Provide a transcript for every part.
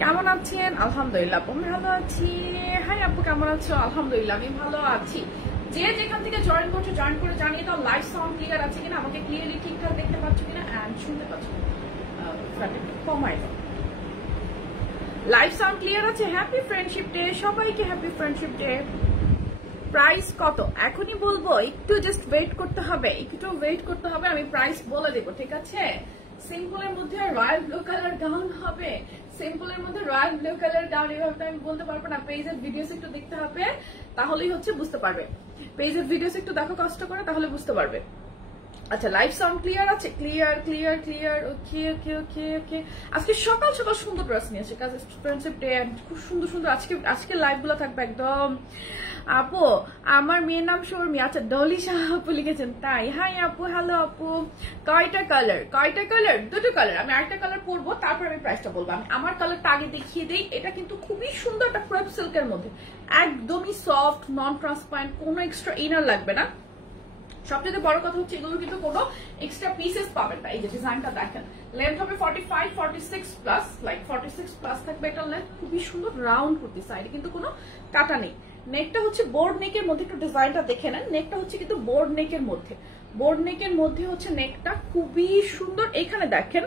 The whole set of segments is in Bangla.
কেমন আছেন? আলহামদুলিল্লাহ আপু আমি ভালো আছি। হাই আপু কেমন আছো? আলহামদুলিল্লাহ আমি ভালো আছি। যে যেখান থেকে জয়েন করছো জয়েন করে জানিয়ে দাও লাইভ সাউন্ড ক্লিয়ার আছে কিনা, আমাকে ক্লিয়ারলি ঠিকঠাক দেখতে পাচ্ছ কিনা এন্ড শুনতে পাচ্ছ কমাই দাও। লাইভ সাউন্ড ক্লিয়ার আছে? হ্যাপি ফ্রেন্ডশিপ ডে সবাইকে, হ্যাপি ফ্রেন্ডশিপ ডে। প্রাইস কত এখনই বলবো, একটু জাস্ট ওয়েট করতে হবে, একটু ওয়েট করতে হবে, আমি প্রাইস বলে দেবো ঠিক আছে। সিম্পলের মধ্যে রয়্যাল ব্লু কালার গাউন হবে, সিম্পলের মধ্যে রয়্যাল ব্লু কালার গাউন, এভাবে আমি বলতে পারবো না। পেজের ভিডিওস একটু দেখতে হবে তাহলেই হচ্ছে বুঝতে পারবে, পেজের ভিডিওস একটু দেখো কষ্ট করে তাহলে বুঝতে পারবে। আচ্ছা লাইভ সাউন্ড ক্লিয়ার আছে? ক্লিয়ার ক্লিয়ার ক্লিয়ার, ওকে ওকে ওকে ওকে। আজকে সকাল সকাল সুন্দর ড্রেস নিয়েছে, কাজ ফ্রেন্ডশিপ ডে খুব সুন্দর সুন্দর আজকে লাইভ গুলো থাকবে একদম। আপু আমার মেয়ের নাম শর্মি। আচ্ছা ডলি শাহ আপু লিখেছেন তাই? হাই আপু, হ্যালো আপু। কয়টা কালার? কয়টা কালার? দুটো কালার। আমি আরেকটা কালার পরবো তারপর আমি প্রাইসটা বলবো। আমি আমার কালারটা আগে দেখিয়ে দিই। এটা কিন্তু খুবই সুন্দর একটা ক্রেপ সিল্কের মধ্যে, একদমই সফট, নন ট্রান্সপারেন্ট, কোনো এক্সট্রা ইনার লাগবে না। সবচেয়ে বড় কথা হচ্ছে এগুলো কিন্তু কোনো এক্সট্রা পিসেস পাবেন না। এই যে ডিজাইনটা দেখেন, লেন্থ হবে 45 46 প্লাস, লাইক 46 প্লাস থাকবে এটা লেন্থ। খুবই সুন্দর রাউন্ড কুর্তি, সাইডে কিন্তু কোনো কাটা নেই। নেকটা হচ্ছে বোর্ড নেকের মধ্যে, একটু ডিজাইনটা দেখে নেন। নেকটা হচ্ছে কিন্তু বোর্ড নেকের মধ্যে, বোর্ড নেকের মধ্যে হচ্ছে নেকটা খুবই সুন্দর। এখানে দেখেন,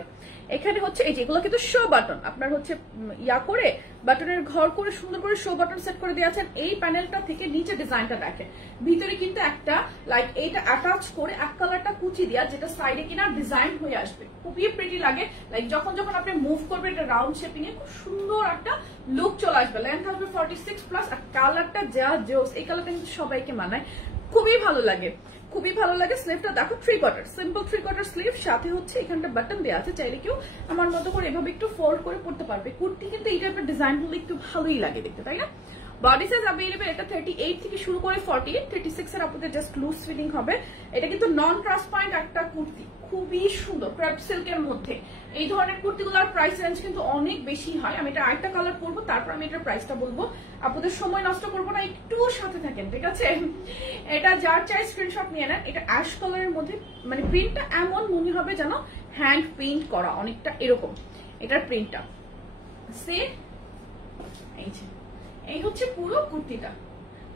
এখানে হচ্ছে এই যেগুলো কিন্তু শো বাটন, আপনার হচ্ছে ইয়া করে বাটনের ঘর করে সুন্দর করে শো বাটন সেট করে দিয়েছেন। এই প্যানেলটা থেকে নিচে ডিজাইনটা দেখেন, ভিতরে কিন্তু একটা লাইক এইটা অ্যাটাচ করে এক কালারটা কুচি দেওয়া, যেটা সাইডে কিনা ডিজাইন হয়ে আসবে, খুবই প্রিটি লাগে। লাইক যখন যখন আপনি মুভ করবেন এটা রাউন্ড শেপিং এ খুব সুন্দর একটা লুক চলে আসবে। লেন্থ আসবে 46 প্লাস, আর কালারটা যা জোস, এই কালারটা কিন্তু সবাইকে মানায়, খুবই ভালো লাগে, খুবই ভালো লাগে। স্লিভটা দেখো 3 কোয়ার্টার, সিম্পল 3 কোয়ার্টার স্লিভ, সাথে হচ্ছে এখানটা বাটন দেওয়া আছে, চাইলে কেউ আমার মতো করে এভাবে একটু ফোল্ড করে পড়তে পারবে। কুর্তি কিন্তু এই টাইপের ডিজাইন হলে একটু ভালোই লাগে দেখতে, তাই না? বডি সাইজ अवेलेबल, এটা 38 থেকে শুরু করে 48, 36 এর আপনাদের জাস্ট লুজ ফিটিং হবে। এটা কিন্তু নন ট্রান্সপারেন্ট একটা কুর্তি, খুবই সুন্দর ক্রেপ সিল্কের মধ্যে। এই ধরনের কুর্তিগুলোর প্রাইস রেঞ্জ কিন্তু অনেক বেশি হয়। আমি এটা আরেকটা কালার পরবো তারপর আমি এটার প্রাইসটা বলবো, আপনাদের সময় নষ্ট করবো না, একটু সাথে থাকেন ঠিক আছে। এটা যার চাই স্ক্রিনশট নিয়ে নেন। এটা অ্যাশ কালারের মধ্যে, মানে প্রিন্টটা এমন মনে হবে যেন হ্যান্ড প্রিন্ট করা, অনেকটা এরকম এটার প্রিন্টটা। সে এই হচ্ছে পুরো কুর্তিটা।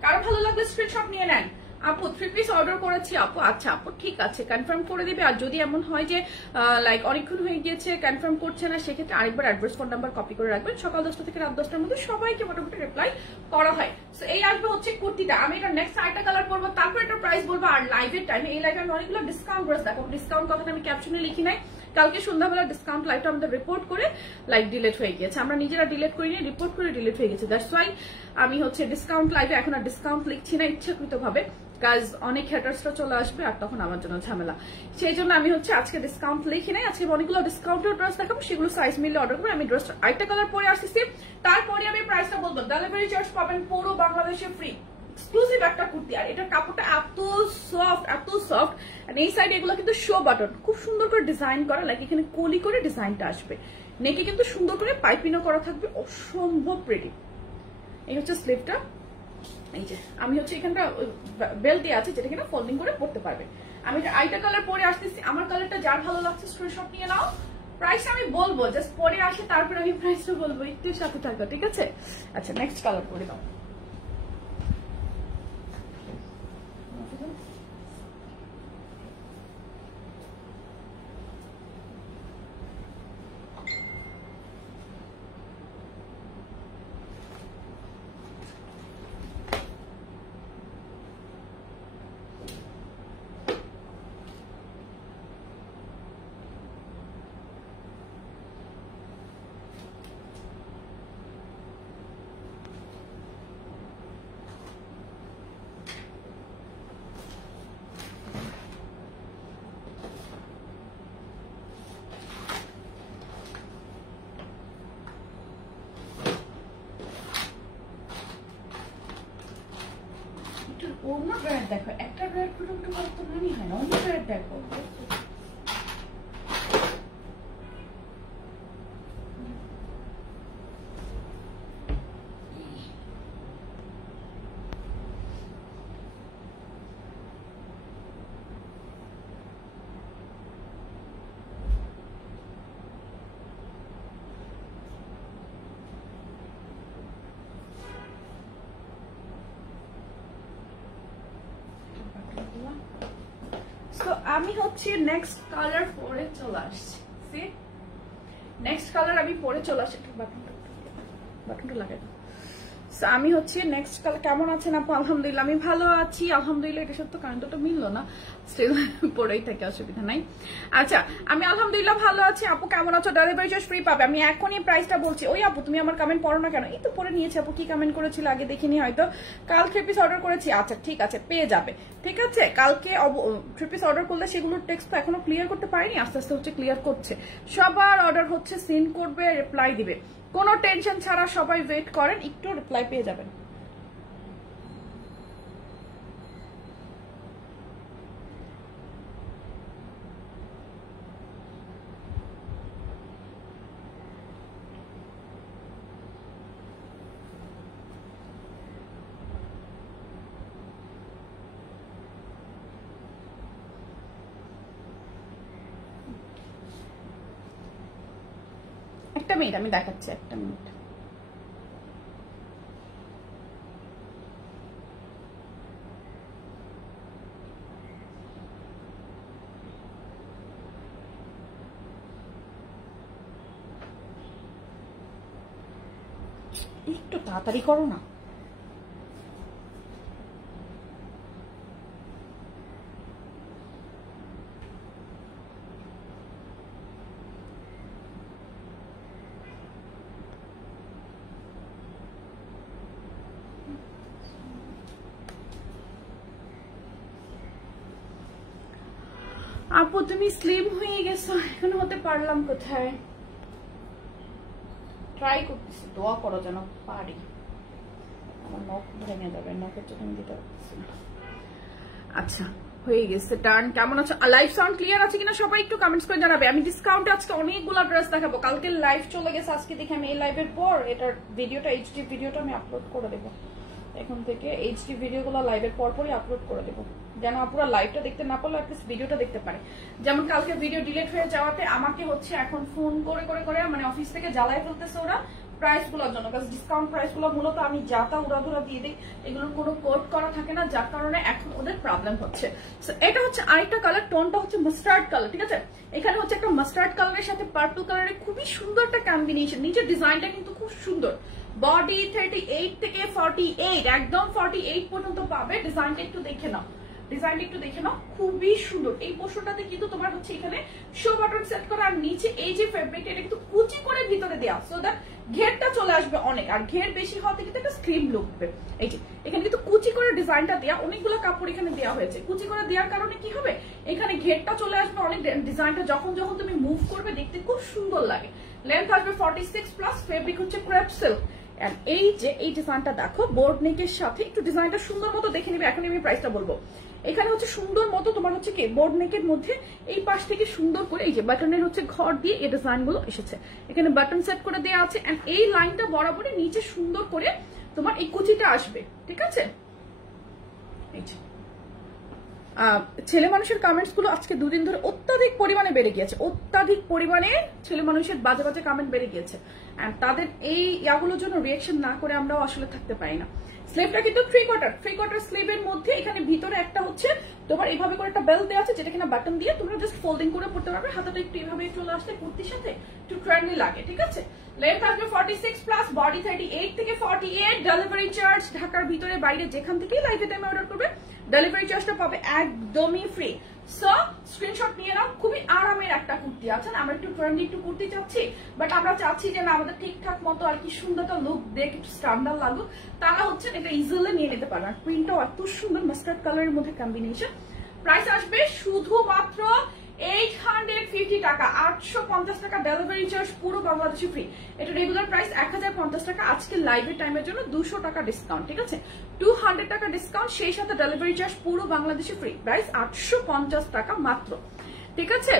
কারো ভালো লাগলে স্ক্রিনশট নিয়ে নেন। আপু 3 পিস অর্ডার করেছি আপু। আচ্ছা আপু ঠিক আছে, কনফার্ম করে দিবে। আর যদি এমন হয় যে লাইক অনেকক্ষণ হয়ে গিয়েছে কনফার্ম করছে না, সেক্ষেত্রে আরেকবার অ্যাড্রেস ফোন নাম্বার কপি করে রাখবেন। সকাল 10টা থেকে রাত 10টার মধ্যে সবাইকে মোটামুটি রিপ্লাই করা হয়। সো এই আসবে হচ্ছে কুর্তিটা। আমি এটা নেক্সট আরেকটা কালার পরবো তারপর এটা প্রাইস বলবো। আর লাইভের টাইমে, এই লাইভে আমি অনেকগুলো ডিসকাউন্ট ড্রেস দেখাবো। ডিসকাউন্ট কথাটা আমি ক্যাপশনে লিখি নাই, কালকে সন্ধ্যাবেলা ডিসকাউন্ট লাইভটা আমাদের রিপোর্ট করে লাইভ ডিলিট হয়ে গিয়েছে, আমরা নিজেরা ডিলিট করি না, রিপোর্ট করে ডিলিট হয়ে গেছে। দ্যাটস ওয়াই আমি হচ্ছে ডিসকাউন্ট লাইভে এখন আর ডিসকাউন্ট লিখছি না ইচ্ছাকৃত ভাবে, কাজ অনেক হ্যাটার্সরা চলে আসবে আর তখন আমার জন্য ঝামেলা। সেই জন্য আমি হচ্ছে আজকে ডিসকাউন্ট লিখি নাই। আজকে অনেকগুলো ডিসকাউন্টের ড্রেস দেখাবো, সেগুলো সাইজ মিলে অর্ডার করে আমি ড্রেস আরেকটা কালার পরে আসতেছি, তারপরে আমি প্রাইসটা বলবো। ডেলিভারি চার্জ পাবেন পুরো বাংলাদেশে ফ্রি। এক্সক্লুসিভ একটা কুর্তি, আর এটার কাপড়টা এত সফট, এত সফট। আর এই সাইডে এগুলো কিন্তু শো বাটন, খুব সুন্দর করে ডিজাইন করা, লাইক এখানে কলি করে ডিজাইনটা আসবে। নেকে কিন্তু সুন্দর করে পাইপিংও করা থাকবে, অসম্ভব প্রিটি। এই হচ্ছে স্লিভটা। এই যে আমি হচ্ছে এখানটা বেল্ট দিয়ে আছে, যেটা কিনা ফোল্ডিং করে পড়তে পারবে। আমি এটা আইটা কালার পরে আসতেছি। আমার কালারটা যার ভালো লাগছে স্ক্রিনশট নিয়ে নাও। প্রাইস আমি বলবো, জাস্ট পরে আসে তারপরে আমি প্রাইসটা বলবো, একটু সাথে থাকো ঠিক আছে। আচ্ছা নেক্সট কালার পরে দাও। অন্য ব্র্যান্ড দেখো, একটা ব্র্যান্ড প্রোডাক্ট করার তো মানি হয় না, অন্য ব্র্যান্ড দেখো। তো আমি হচ্ছে নেক্সট কালার পরে চলে আসছি। নেক্সট কালার আমি পরে চলে আসছি। বাটনটা লাগাই। আমি হচ্ছে নেক্সট কালার। কেমন আছেন আপু? আলহামদুলিল্লাহ আমি ভালো আছি, আলহামদুলিল্লাহ। এটা সত্য কারেন্টটা মিললো না, স্টিল পরেই থাকে, অসুবিধা নাই। আচ্ছা, আমি আলহামদুলিল্লাহ ভালো আছি। আপু কেমন আছো? ডেলিভারি চার্জ ফ্রি পাবে। আমি এখনই প্রাইসটা বলছি। ওই আপু তুমি আমার কমেন্ট পড়ো না কেন? এই তো পরে নিয়েছি আপু। কি কমেন্ট করেছিল আগে দেখিনি, হয়তো কাল 3 পিস অর্ডার করেছি। আচ্ছা ঠিক আছে, পেয়ে যাবে। ঠিক আছে, কালকে 3 পিস অর্ডার করলে সেগুলোর টেক্সট তো এখনো ক্লিয়ার করতে পারিনি, আস্তে আস্তে হচ্ছে ক্লিয়ার করছে। সবার অর্ডার হচ্ছে সেন্ড করবে, রিপ্লাই দিবে, কোনো টেনশন ছাড়া। সবাই ওয়েট করেন, একটু রিপ্লাই পেয়ে যাবেন। একটা মিনিট আমি দেখাচ্ছি, একটা মিনিট। একটু তাড়াতাড়ি করো না। আপু তুমি স্লিম হয়ে গেছো, এখন হতে পারলাম কোথায়? ট্রাই করতেছি, দোয়া করো যেন পারি। আমার নখ ভেঙে যাবে, নখের চোখে আমি দিতে পারছি না। আচ্ছা হয়ে গেছে, ডান। কেমন আছো? লাইভ সাউন্ড ক্লিয়ার আছে কিনা সবাই একটু কমেন্টস করে জানাবে। আমি ডিসকাউন্টে আজকে অনেকগুলো ড্রেস দেখাবো। কালকে লাইভ চলে গেছে, আজকে দেখে আমি এই লাইভের পর এটার ভিডিওটা, এইচডি ভিডিওটা আমি আপলোড করে দেবো। এখন থেকে এইচডি ভিডিওগুলো লাইভের পরপরই আপলোড করে দেবো, যেন আপুরা লাইভটা দেখতে না পারলে অ্যাটলিস্ট ভিডিওটা দেখতে পারে। যেমন কালকে ভিডিও ডিলিট হয়ে যাওয়াতে আমাকে হচ্ছে এখন ফোন করে করে করে মানে অফিস থেকে জ্বালায় ফেলতেছে ওরা প্রাইস গুলোর জন্য। কারণ ডিসকাউন্ট প্রাইস গুলো মূলত আমি যাতা উড়াধুরা দিয়ে দিই, এগুলোর কোনো কোড করা থাকে না, যার কারণে এখন ওদের প্রবলেম হচ্ছে। এটা হচ্ছে আরেকটা কালার, টোনটা হচ্ছে মাস্টার্ড কালার। ঠিক আছে, এখানে হচ্ছে একটা মাস্টার্ড কালারের সাথে পার্পল কালারের খুবই সুন্দর একটা কম্বিনেশন। নিচের ডিজাইনটা কিন্তু খুব সুন্দর। বডি 38 থেকে 48, একদম 48 পর্যন্ত পাবে। ডিজাইনটা একটু দেখে নাও, ডিজাইনটা একটু দেখে নাও, খুবই সুন্দর। এই পোর্শনটাতে কিন্তু তোমার হচ্ছে এখানে শো বাটন সেট করা, আর নিচে এই যে ফেব্রিকটা এটা কিন্তু কুচি করে ভিতরে দেওয়া, সো দ্যাট ঘেরটা চলে আসবে অনেক। আর ঘের বেশি হওয়াতে কিন্তু একটা স্ক্রিম লুক হবে। এই যে এখানে কিন্তু কুচি করে ডিজাইনটা দেওয়া, অনেকগুলো কাপড় এখানে দেওয়া হয়েছে। কুচি করে দেওয়ার কারণে কি হবে, এখানে ঘেরটা চলে আসবে অনেক। ডিজাইনটা যখন যখন তুমি মুভ করবে দেখতে খুব সুন্দর লাগে। লেন্থ আসবে 46 প্লাস, ফেব্রিক হচ্ছে ক্রেপ সিল্ক। এই যে এই ডিজাইনটা দেখো বোর্ড নেকের সাথে, একটু ডিজাইনটা সুন্দর মতো দেখে নিবে। এখন আমি প্রাইসটা বলবো। এখানে হচ্ছে সুন্দর মতো তোমার হচ্ছে কি বোর্ড নেকের মধ্যে এই পাশ থেকে সুন্দর করে এই যে বাটনের হচ্ছে ঘর দিয়ে এই ডিজাইন গুলো এসেছে। এখানে বাটন সেট করে দেওয়া আছে, এন্ড এই লাইনটা বরাবরই নিচে সুন্দর করে তোমার এই কুচিটা আসবে। ঠিক আছে, এই যে ছেলে মানুষের কমেন্টস গুলো আজকে দুদিন ধরে অত্যাধিক পরিমাণে বেড়ে গিয়েছে, অত্যাধিক পরিমাণে ছেলে মানুষের বাজে বাজে কমেন্ট বেড়ে গিয়েছে। এন্ড তাদের এই ইয়াগুলোর জন্য রিয়াকশন না করে আমরাও আসলে থাকতে পারি না। স্লিভটা কিন্তু 3/4 স্লিভের মধ্যে এখানে ভিতরে একটা হচ্ছে তোমার এইভাবে করে একটা বেল্ট দেওয়া আছে, যেটা কিনা বাটন দিয়ে তোমরা জাস্ট ফোল্ডিং করে পড়তে পারবে। হাতাটা একটু এইভাবে চলে আসতে কুর্তির সাথে একটু ট্রেন্ডি লাগে। ঠিক আছে, লেন্থ আসবে 46 প্লাস, বডি 38 থেকে 48। ডেলিভারি চার্জ ঢাকার ভিতরে বাইরে যেখান থেকেই লাইভে টাইমে অর্ডার করবে ডেলিভারি চার্জটা পাবে একদমই ফ্রি। সো স্ক্রিনশট নিয়ে নাও। খুবই আরামের একটা কুর্তি আছে না, আমরা একটু ট্রেন্ডি একটু কুর্তি চাচ্ছি, বাট আমরা চাচ্ছি যে না আমাদের ঠিকঠাক মতো আর কি সুন্দরটা লুক দেখে একটু স্ট্যান্ডার্ড লাগুক, তারা হচ্ছে এটা ইজিলি নিয়ে নিতে পারে। আর প্রিন্টটাও এত সুন্দর মাস্টার্ড কালারের মধ্যে কম্বিনেশন। প্রাইস আসবে শুধুমাত্র 850 টাকা, 850 টাকা ডেলিভারি চার্জ পুরো বাংলাদেশে ফ্রি। এটা রেগুলার প্রাইস 1050 টাকা, আজকে লাইভের টাইমের জন্য 200 টাকা ডিসকাউন্ট। ঠিক আছে, 200 টাকা ডিসকাউন্ট, সেই সাথে ডেলিভারি চার্জ পুরো বাংলাদেশে ফ্রি। প্রাইস 850 টাকা মাত্র। ঠিক আছে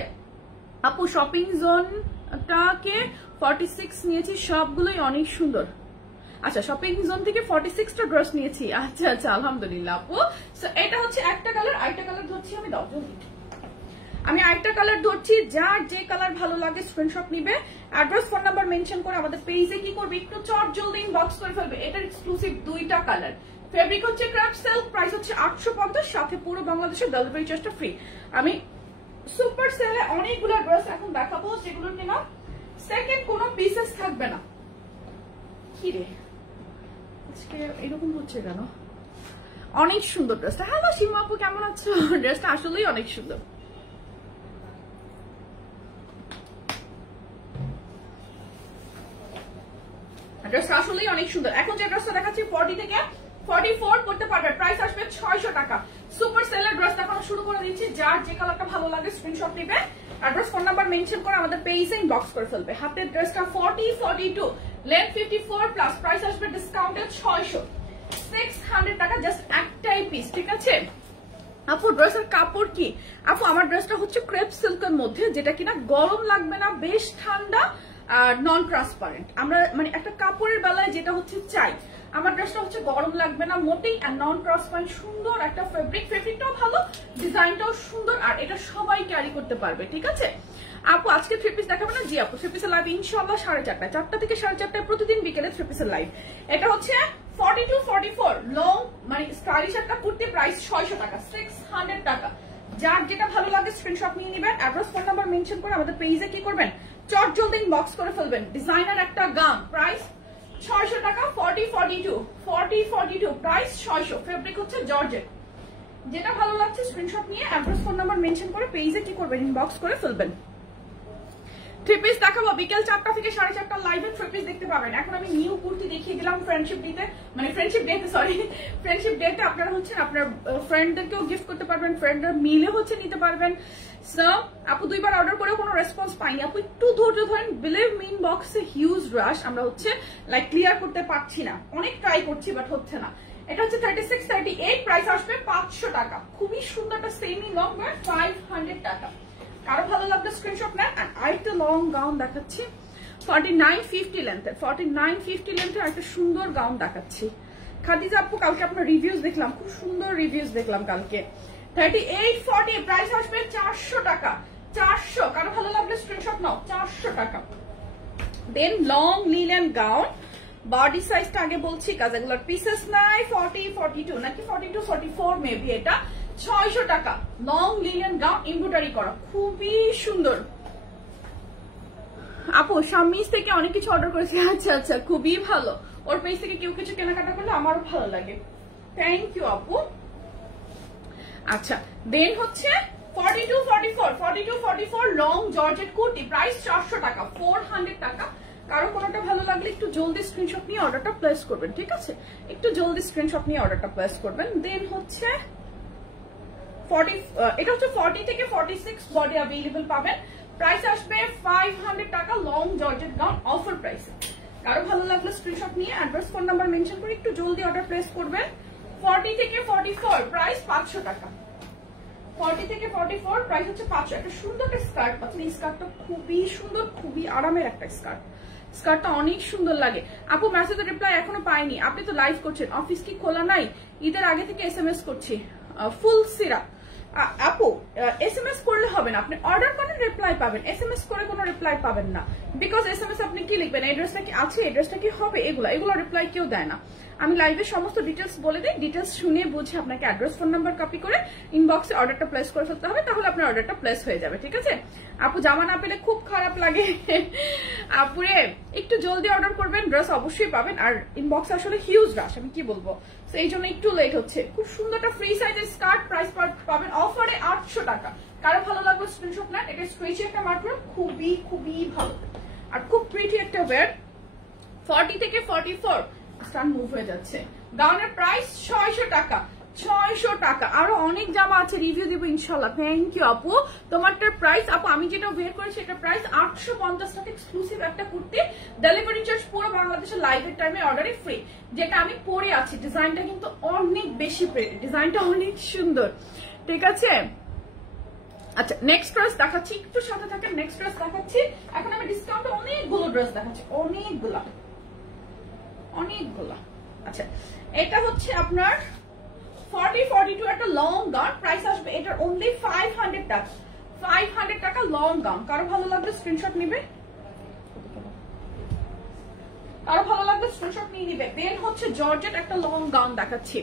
আপু, শপিং জোনটাকে 46 নিয়েছি, সবগুলোই অনেক সুন্দর। আচ্ছা, শপিং জোন থেকে 46টা ড্রেস নিয়েছি। আচ্ছা আচ্ছা, আলহামদুলিল্লাহ আপু। এটা হচ্ছে একটা কালার, আরেকটা কালার ধরছি আমি। দাও জলদি, আমি আরেকটা কালার ধরছি। যার যে কালার ভালো লাগে স্ক্রিনশট নিবে, অ্যাড্রেস ফোন নাম্বার মেনশন করে আমাদের পেজে কি করবে, একটু চট জলদি ইনবক্স করে ফেলবে। এটার এক্সক্লুসিভ দুইটা কালার, ফেব্রিক হচ্ছে ক্রেপ সিল্ক, প্রাইস হচ্ছে 850, সাথে পুরো বাংলাদেশের ডেলিভারি চার্জটা ফ্রি। আমি সুপার সেলে অনেকগুলো ড্রেস এখন দেখাবো যেগুলোর কিনা সেকেন্ড কোনো পিসেস থাকবে না। কি রে আজকে এরকম হচ্ছে কেন? অনেক সুন্দর ড্রেসটা। হ্যালো সীমা আপু কেমন আছো? ড্রেসটা আসলেই অনেক সুন্দর। ড্রেসটা আসলেই অনেক সুন্দর। এখন যে ড্রেসটা দেখাচ্ছি 40 থেকে 44 করতে পারবে, প্রাইস আসবে 600 টাকা। সুপার সেলের ড্রেস দেখানো শুরু করে দিচ্ছি, যার যে কালারটা ভালো লাগে স্ক্রিনশট নিবে, অ্যাড্রেস ফোন নাম্বার মেনশন করে আমাদের পেজে ইনবক্স করে ফেলবে। হাতের ড্রেসটা 40, 42, লেন্থ 54 প্লাস, প্রাইস আসবে ডিসকাউন্টেড 600 টাকা, জাস্ট একটাই পিস, ঠিক আছে? আপু ড্রেসের কাপড় কি? আপু আমার ড্রেসটা হচ্ছে ক্রেপ সিল্কের মধ্যে, যেটা কিনা গরম লাগবে না, বেশ ঠান্ডা আর নন ট্রান্সপারেন্ট। আমরা মানে একটা কাপড়ের বেলায় যেটা হচ্ছে চাই, আমার ড্রেসটা হচ্ছে গরম লাগবে না মোটেই, আর নন ট্রান্সপারেন্ট, সুন্দর একটা ফেব্রিকটাও ভালো, ডিজাইনটাও সুন্দর, আর এটা সবাই ক্যারি করতে পারবে, ঠিক আছে? আপু আজকে 3 পিস দেখাবো না? জি আপু 3 পিসের লাইভ ইনশাআল্লাহ 4:30, 4টা থেকে 4:30 প্রতিদিন বিকেলে 3 পিসের লাইভ। এটা হচ্ছে 42, 44 লং মানে স্টাইলিশ একটা কুর্তি, প্রাইস 600 টাকা, 600 টাকা। যার যেটা ভালো লাগে স্ক্রিনশট নিয়ে নেবেন, অ্যাড্রেস ফোন নাম্বার মেনশন করে আমাদের পেজে কি করবেন, চট জলদি ইনবক্স করে ফেলবেন। ডিজাইনার একটা গাউন, প্রাইস 600 টাকা, 40, 42 প্রাইস 600। ফেব্রিক হচ্ছে জর্জেট। যেটা ভালো লাগছে স্ক্রিনশট নিয়ে অ্যাড্রেস ফোন নাম্বার মেনশন করে পেজে কি করবেন, ইনবক্স করে ফেলবেন। 3 পিস দেখাবো বিকেল 4টা থেকে 4:30 লাইভে 3 পিস দেখতে পাবেন। এখন আমি নিউ কুর্তি দেখিয়ে দিলাম ফ্রেন্ডশিপ ডেতে, মানে ফ্রেন্ডশিপ ডেতে আপনারা হচ্ছে আপনার ফ্রেন্ডদেরকেও গিফট করতে পারবেন, ফ্রেন্ডরা মিলে হচ্ছে নিতে পারবেন। সো আপু 2বার অর্ডার করেও কোনো রেসপন্স পাইনি, আপু একটু ধৈর্য ধরেন, বিলিভ মিন বক্সে হিউজ রাশ, আমরা হচ্ছে লাইক ক্লিয়ার করতে পারছি না, অনেক ট্রাই করছি বাট হচ্ছে না। এটা হচ্ছে 36, 38, প্রাইস আসবে 500 টাকা। খুবই সুন্দর একটা সেমি লং ওয়্যার, 500 টাকা। কারো ভালো লাগবে স্ক্রিনশট নেন। আর আরেকটা লং গাউন দেখাচ্ছি 49, 50 লেন্থের, 49, 50 লেন্থের একটা সুন্দর গাউন দেখাচ্ছি। খাদিজা আপু কালকে আপনার রিভিউজ দেখলাম, খুব সুন্দর রিভিউজ দেখলাম কালকে। 38, 40, প্রাইস আসবে 400 টাকা, 400। কারো ভালো লাগবে স্ক্রিনশট নাও, 400 টাকা। দেন লং লিনেন গাউন, বডি সাইজটা আগে বলছি কাজ, এগুলোর পিসেস নাই। 40, 42 নাকি 42, 44 মেবি, এটা 600 টাকা। লং লিনেন গাউন এমব্রয়ডারি করা, খুবই সুন্দর। আপু শামিজ থেকে অনেক কিছু অর্ডার করেছে, আচ্ছা আচ্ছা খুবই ভালো। ওর পেজ থেকে কেউ কিছু কেনাকাটা করলে আমারও ভালো লাগে, থ্যাংক ইউ আপু। আচ্ছা দেন হচ্ছে 42, 44 লং জর্জেট কুর্তি, প্রাইস 400 টাকা, 400 টাকা। কারো কোনোটা ভালো লাগলে একটু জলদি স্ক্রিনশট নিয়ে অর্ডারটা প্লেস করবেন, ঠিক আছে? একটু জলদি স্ক্রিনশট নিয়ে অর্ডারটা প্লেস করবেন। দেন হচ্ছে 40, এটা হচ্ছে 40 থেকে 46 বডি অ্যাভেলেবল পাবেন, প্রাইস আসবে 500 টাকা, লং জর্জেট গাউন অফার প্রাইসে। কারো ভালো লাগলে স্ক্রিনশট নিয়ে অ্যাড্রেস ফোন নাম্বার মেনশন করে একটু জলদি অর্ডার প্লেস করবেন। 40 থেকে 44 প্রাইস 500 টাকা, 40 থেকে 44 প্রাইস হচ্ছে 500। একটা সুন্দর একটা স্কার্ট পাচ্ছেন, এই স্কার্টটা খুবই সুন্দর, খুবই আরামের একটা স্কার্ট, স্কার্টটা অনেক সুন্দর লাগে। আপু মেসেজের রিপ্লাই এখনো পাইনি, আপনি তো লাইভ করছেন, অফিস কি খোলা নাই? ঈদের আগে থেকে SMS করছি। ফুল সিরা আপু SMS করলে হবে না, আপনি অর্ডার করেন রিপ্লাই পাবেন, SMS করে কোনো রিপ্লাই পাবেন না। বিকজ SMS আপনি কি লিখবেন, এড্রেসটা কি আছে, এড্রেসটা কি হবে, এগুলো রিপ্লাই কেউ দেয় না। আমি লাইভে সমস্ত ডিটেলস বলে দিই, ডিটেলস শুনে বুঝে আপনাকে অ্যাড্রেস ফোন নাম্বার কপি করে ইনবক্সে অর্ডারটা প্লেস করে ফেলতে হবে, তাহলে আপনার অর্ডারটা প্লেস হয়ে যাবে, ঠিক আছে? আপু জামা না পেলে খুব খারাপ লাগে। আপুরে একটু জলদি অর্ডার করবেন, ড্রেস অবশ্যই পাবেন। আর ইনবক্সে আসলে হিউজ রাশ, আমি কি বলবো, তো এই জন্য একটু লেট হচ্ছে। খুব সুন্দর একটা ফ্রি সাইজের স্কার্ট, প্রাইস পাবেন অফারে 800 টাকা। কারো ভালো লাগবে স্ক্রিনশট নেন, এটা স্ট্রেচি একটা মাটেরিয়াল, খুবই খুবই ভালো আর খুব প্রিটি একটা ওয়্যার। 40 থেকে 44 স্টান মুভ হয়ে যাচ্ছে। গাউনের প্রাইস 600 টাকা, 600 টাকা। আরো অনেক জামা আছে, রিভিউ দিব ইনশাল্লাহ। থ্যাংক ইউ আপু। তোমারটার প্রাইস আপু আমি যেটা ওয়্যার করেছি এটা প্রাইস 850 টাকা, এক্সক্লুসিভ একটা কুর্তি, ডেলিভারি চার্জ পুরো বাংলাদেশের লাইভের টাইমে অর্ডারে ফ্রি। যেটা আমি পরে আছি, ডিজাইনটা কিন্তু অনেক বেশি প্রিটি, ডিজাইনটা অনেক সুন্দর, ঠিক আছে? আচ্ছা নেক্সট ড্রেস দেখাচ্ছি, একটু সাথে থাকেন। নেক্সট ড্রেস দেখাচ্ছি, এখন আমি ডিসকাউন্টে অনেকগুলো ড্রেস দেখাচ্ছি, অনেকগুলা। আচ্ছা এটা হচ্ছে আপনার 40, 42 একটা লং গাউন, প্রাইস আসবে এটার অনলি 500 টাকা, 500 টাকা লং গাউন। কারো ভালো লাগবে স্ক্রিনশট নিবে, কারো ভালো লাগবে স্ক্রিনশট নিয়ে নিবে। দেন হচ্ছে জর্জেট একটা লং গাউন দেখাচ্ছি।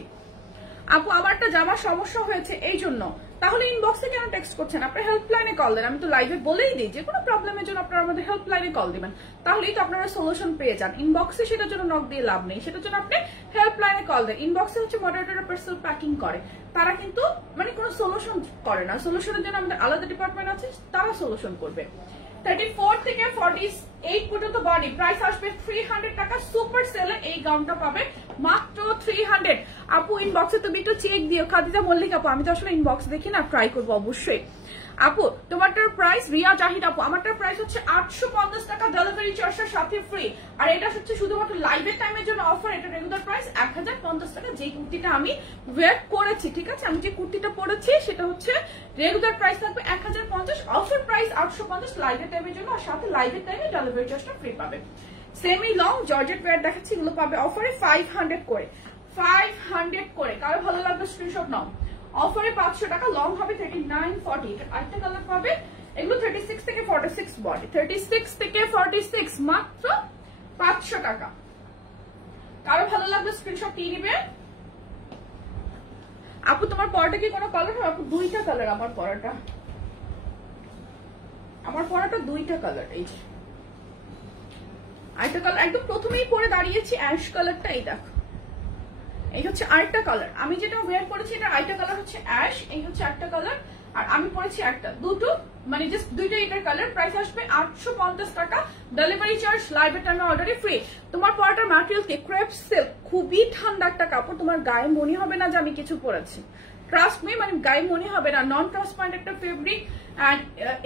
আপু আমার একটা জামার সমস্যা হয়েছে এই জন্য, তাহলে ইনবক্সে কেন টেক্সট করছেন? আপনার হেল্পলাইনে কল দেন। আমি তো লাইভে বলেই দিই যে কোনো প্রবলেমের জন্য আপনারা আমাদের হেল্পলাইনে কল দিবেন, তাহলেই তো আপনারা সলিউশন পেয়ে যান। ইনবক্সে সেটার জন্য নক দিয়ে লাভ নেই, সেটার জন্য আপনি হেল্পলাইনে কল দেন। ইনবক্সে হচ্ছে মডারেটর পার্সেল প্যাকিং করে, তারা কিন্তু মানে কোনো সলিউশন করে না। সলিউশনের জন্য আমাদের আলাদা ডিপার্টমেন্ট আছে, তারা সলিউশন করবে। 34 থেকে 48 পর্যন্ত বডি, প্রাইস আসবে 300 টাকা। সুপার সেলে এই গাউনটা পাবে মাত্র 300। আপু ইনবক্সে তুমি একটু চেক দিও। খাদিজা মল্লিক আপু, আমি তো আসলে ইনবক্স দেখি না, ট্রাই করবো অবশ্যই। আপু তোমারটার প্রাইস, রিয়া জাহিদ আপু, আমারটার প্রাইস হচ্ছে 850 টাকা, ডেলিভারি চার্জের সাথে ফ্রি। আর এটা হচ্ছে শুধুমাত্র লাইভের টাইমের জন্য অফার। এটা রেগুলার প্রাইস 1050 টাকা। যে কুর্তিটা আমি ওয়্যার করেছি, ঠিক আছে, আমি যে কুর্তিটা পরেছি সেটা হচ্ছে রেগুলার প্রাইস থাকবে 1050, অফার প্রাইস 850 লাইভের টাইমের জন্য, আর সাথে লাইভের টাইমে ডেলিভারি চার্জটা ফ্রি পাবে। সেমি লং জর্জেট ওয়্যার দেখাচ্ছি, এগুলো পাবে অফারে 500 করে, 500 করে। কারো ভালো লাগবে স্ক্রিনশট নাও। অফারে 500 টাকা, লং হবে 39-40। আরেকটা কালার পাবে, এগুলো 36 থেকে 46 বডি, 36 থেকে 46 মাত্র 500 টাকা। কারো ভালো লাগবে স্ক্রিনশট নিয়ে নিবে। আপু তোমার পরাটা কি কোনো কালার হবে? আপু দুইটা কালার আমার পরাটা, দুইটা কালার। এই যে আরেকটা কালার একদম প্রথমেই পরে দাঁড়িয়েছি, অ্যাশ কালারটা। এই দেখো, এই হচ্ছে আরেকটা কালার। আমি যেটা ওয়্যার করেছি এটা আরেকটা কালার হচ্ছে অ্যাশ, এই হচ্ছে একটা কালার, আর আমি পরেছি একটা, দুটো মানে জাস্ট দুইটা এটার কালার। প্রাইস আসবে 850 টাকা, ডেলিভারি চার্জ লাইভের টাইমে অর্ডারে ফ্রি। তোমার পরাটার ম্যাটেরিয়াল কি? ক্রেপ সিল্ক, খুবই ঠান্ডা একটা কাপড়, তোমার গায়ে মনে হবে না যে আমি কিছু পরেছি, ট্রাস্ট মি, মানে গায়ে মনে হবে না। নন ট্রান্সপারেন্ট একটা ফেব্রিক, এন্ড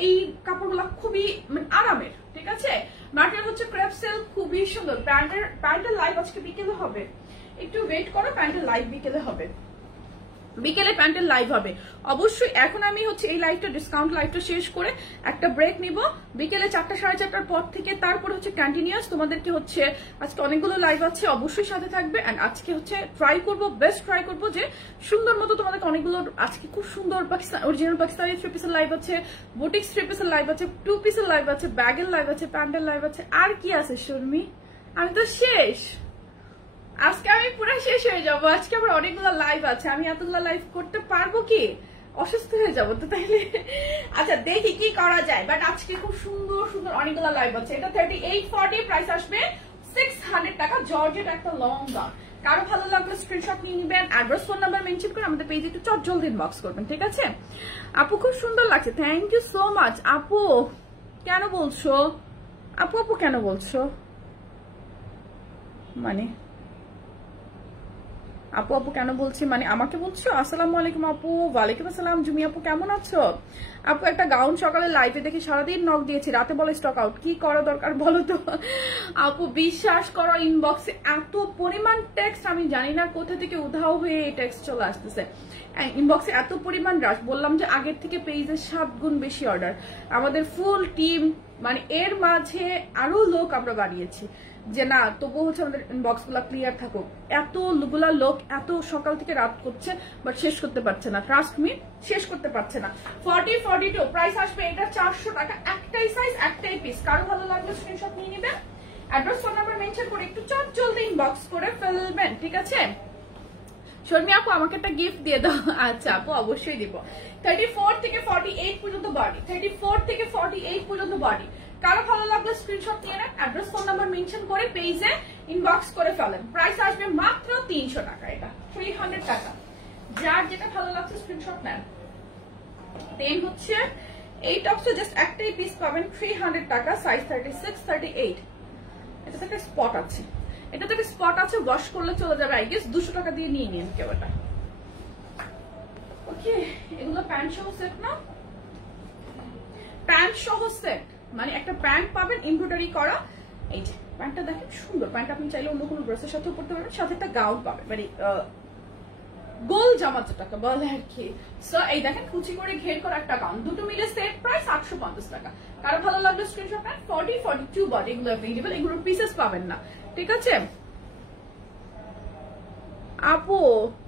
এই কাপড়গুলো খুবই মানে আরামের, ঠিক আছে। ম্যাটেরিয়াল হচ্ছে ক্রেপ সিল্ক, খুবই সুন্দর। প্যান্টের লাইভ আজকে বিকেলে হবে, একটু ওয়েট করো, প্যান্টের লাইভ বিকেলে হবে, বিকেলে প্যান্টের লাইভ হবে অবশ্যই। এখন আমি হচ্ছে এই লাইভটা, ডিসকাউন্ট লাইভটা শেষ করে একটা ব্রেক নিব, বিকেলে 4টা 4:30 পর থেকে, তারপরে হচ্ছে কন্টিনিউয়াস তোমাদেরকে হচ্ছে আজকে অনেকগুলো লাইভ আছে, অবশ্যই সাথে থাকবে। এন্ড আজকে হচ্ছে ট্রাই করব, বেস্ট ট্রাই করব যে সুন্দর মতো তোমাদেরকে অনেকগুলো, আজকে খুব সুন্দর পাকিস্তান অরিজিনাল পাকিস্তানি 3 পিসের লাইভ আছে, বুটিক্স 3 পিসের লাইভ আছে, 2 পিসের লাইভ আছে, ব্যাগের লাইভ আছে, প্যান্টের লাইভ আছে। আর কি আছে শর্মি? আমি তো শেষ, আজকে আমি পুরো শেষ হয়ে যাবো। আজকে আমার অনেকগুলো লাইভ আছে, আমি এতগুলো লাইভ করতে পারবো কি? অসুস্থ হয়ে যাবো তো তাইলে। আচ্ছা দেখি কি করা যায়, বাট আজকে খুব সুন্দর সুন্দর অনেকগুলো লাইভ আছে। এটা 38-40, প্রাইস আসবে 600 টাকা, জর্জেট একটা লং গাউন। কারো ভালো লাগলে স্ক্রিনশট নিয়ে নিবেন, অ্যাড্রেস ফোন নাম্বার মেনশন করে আমাদের পেজে একটু জলদি ইনবক্স করবেন, ঠিক আছে। আপু খুব সুন্দর লাগছে, থ্যাংক ইউ সো মাচ। আপু কেন বলছো? আপু কেন বলছো? মানে আপু কেন বলছি, মানে আমাকে বলছো? আসসালামু আলাইকুম আপু। ওয়ালাইকুম আসসালাম। জুমি আপু কেমন আছো? আপু একটা গাউন সকালে লাইভে দেখি, সারাদিন নক দিয়েছি, রাতে বলে স্টক আউট, কি করা দরকার বলো তো? আপু বিশ্বাস করো, ইনবক্সে এত পরিমাণ টেক্সট, আমি জানি না কোথা থেকে উধাও হয়ে এই টেক্সট চলে আসতেছে। ইনবক্সে এত পরিমাণ রাশ, বললাম যে আগের থেকে পেজের 7 গুণ বেশি অর্ডার, আমাদের ফুল টিম, মানে এর মাঝে আরো লোক আমরা বাড়িয়েছি যে না, তবুও হচ্ছে আমাদের ইনবক্স গুলা ক্লিয়ার থাকুক। এতগুলা লোক এত সকাল থেকে রাত করছে, বাট শেষ করতে পারছে না, ট্রাস্ট মি, শেষ করতে পারছে না। 40-42 প্রাইস আসবে এটা 400 টাকা, একটাই সাইজ একটাই পিস। কারো ভালো লাগলে স্ক্রিনশট নিয়ে নেবেন, অ্যাড্রেস ফোন নাম্বার মেনশন করে একটু জলদি ইনবক্স করে ফেলবেন, ঠিক আছে। শর্মি আপু আমাকে একটা গিফট দিয়ে দাও। আচ্ছা আপু অবশ্যই দিব। 34 থেকে 48 পর্যন্ত বডি, 34 থেকে 48 পর্যন্ত বডি। কারো ভালো লাগলে স্ক্রিনশট নিয়ে নেন, অ্যাড্রেস ফোন নাম্বার মেনশন করে পেজে ইনবক্স করে ফেলেন। প্রাইস আসবে মাত্র 300 টাকা, এটা 300 টাকা। যার যেটা ভালো লাগছে স্ক্রিনশট নেন। দেন হচ্ছে এই টপসে জাস্ট একটাই পিস পাবেন, 300 টাকা, সাইজ 36-38। এটাতে একটা স্পট আছে, এটাতে একটা স্পট আছে, ওয়াশ করলে চলে যাবে, আই গেস 200 টাকা দিয়ে নিয়ে নিন কেউ এটা। ওকে, এগুলো প্যান্ট সহ সেট না? প্যান্ট সহ সেট, মানে একটা প্যান্ট পাবেন এমব্রয়ডারি করা। এই যে প্যান্টটা দেখেন সুন্দর, প্যান্ট আপনি চাইলে অন্য কোনো ড্রেসের সাথেও পরতে পারবেন, সাথে একটা গাউন পাবেন, মানে গোল জামা যেটাকে বলে আর কি। সো এই দেখেন কুচি করে ঘের করা একটা গাউন, দুটো মিলে সেট প্রাইস 850 টাকা। কারো ভালো লাগলে স্ক্রিনশট নেন। 40-42 বডি, এগুলো অ্যাভেলেবল, এগুলো পিসেস পাবেন না, ঠিক আছে। আপু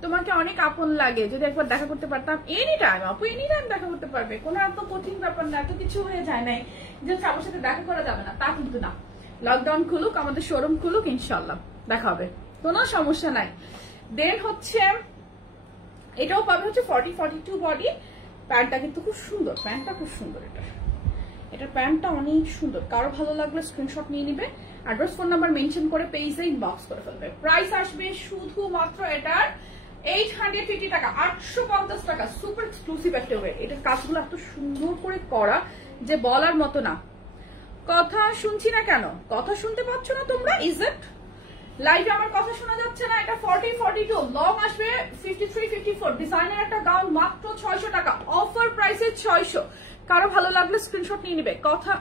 তোমাকে অনেক আপন লাগে, যদি একবার দেখা করতে পারতাম। এনি টাইম আপু, এনি টাইম দেখা করতে পারবে, কোনো এত কঠিন ব্যাপার না, এত কিছু হয়ে যায় নাই যে আমার সাথে দেখা করা যাবে না, তা কিন্তু না। লকডাউন খুলুক, আমাদের শোরুম খুলুক, ইনশাল্লাহ। দেখাবে, কোনো সমস্যা নাই। দেন হচ্ছে এটাও পাবে হচ্ছে 40-42 বডি। প্যান্টটা কিন্তু খুব সুন্দর, প্যান্টটা খুব সুন্দর, এটার প্যান্টটা অনেক সুন্দর। কারো ভালো লাগলে স্ক্রিনশট নিয়ে নিবে, অ্যাড্রেস ফোন নাম্বার মেনশন করে পেজে ইনবক্স করে ফেলবে। প্রাইস আসবে শুধুমাত্র এটার 850 টাকা, 850 টাকা। সুপার এক্সক্লুসিভ একটা ওয়ে। এটার কাজগুলো এত সুন্দর করে করা যে বলার মতো না। কথা শুনছি না কেন? কথা শুনতে পাচ্ছ না তোমরা? ইজ ইট লাইভে আমার কথা শোনা যাচ্ছে না? এটা 40-42 লং আসবে 53-54 ডিজাইনের একটা গাউন, মাত্র 600 টাকা, অফার প্রাইসে 600। কারো ভালো লাগলে স্ক্রিনশট নিয়ে নিবে। কথা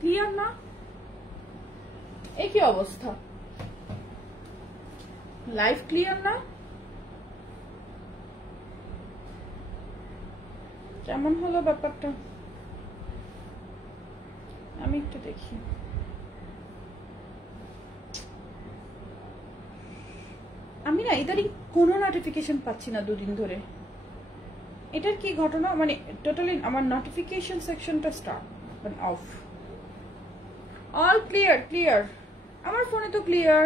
ক্লিয়ার না? এই কি অবস্থা? লাইভ ক্লিয়ার না? কেমন হলো ব্যাপারটা? আমি একটু দেখি। আমি না ইদারিং কোনো নোটিফিকেশন পাচ্ছি না দুদিন ধরে। এটার কি ঘটনা? মানে টোটালি আমার নোটিফিকেশন সেকশনটা স্টার্ট মানে অফ। All clear, clear. আমার ফোনে তো ক্লিয়ার,